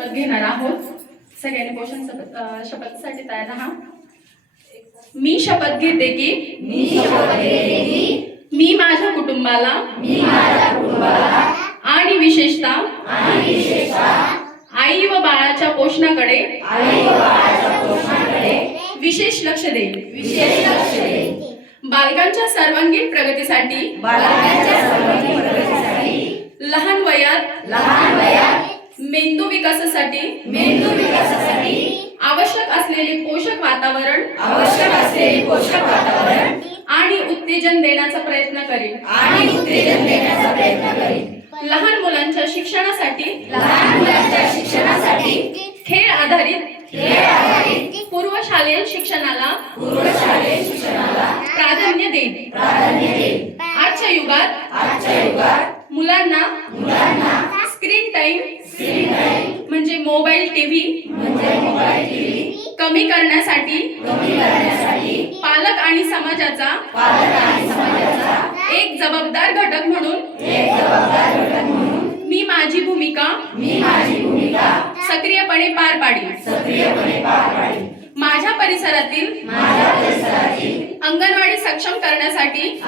शपथ घेणार आहोत. सगळ्यांनी पोषण शपथसाठी तयार राहा. मी शपथ घेते की मी माझ्या कुटुंबाला आणि विशेषतः आई व बाळाच्या पोषणाकडे विशेष लक्ष देईल. बालकांच्या सर्वांगीण प्रगतीसाठी लहान वयात मेंदू विकासासाठी आवश्यक असलेले पोषक वातावरण आणि उत्तेजन देण्याचा प्रयत्न करेल. लहान मुलांच्या शिक्षणासाठी खेळ आधारित पूर्वशालेय शिक्षणाला प्राधान्य देईल. आजच्या युगात मुलांना स्क्रीन टाइम म्हणजे मोबाईल टीव्ही कमी करण्यासाठी पालक आणि समाजाचा एक जबाबदार घटक म्हणून मी माझी भूमिका सक्रियपणे पार पाडीन. माझ्या परिसरातील अंगणवाडी सक्षम करण्यासाठी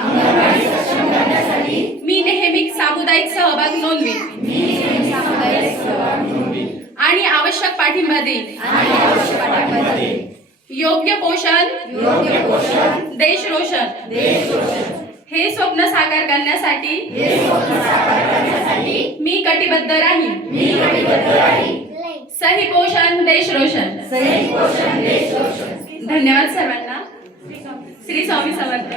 मी नेहमी सामुदायिक सहभाग नोंदवीन आणि आवश्यक पाठिंबा देईल. योग्य पोषण देश रोशन हे स्वप्न साकार करण्यासाठी मी कटिबद्ध राहीन. सही पोषण देश रोशन. धन्यवाद सर्वांना. श्री स्वामी समर्थ.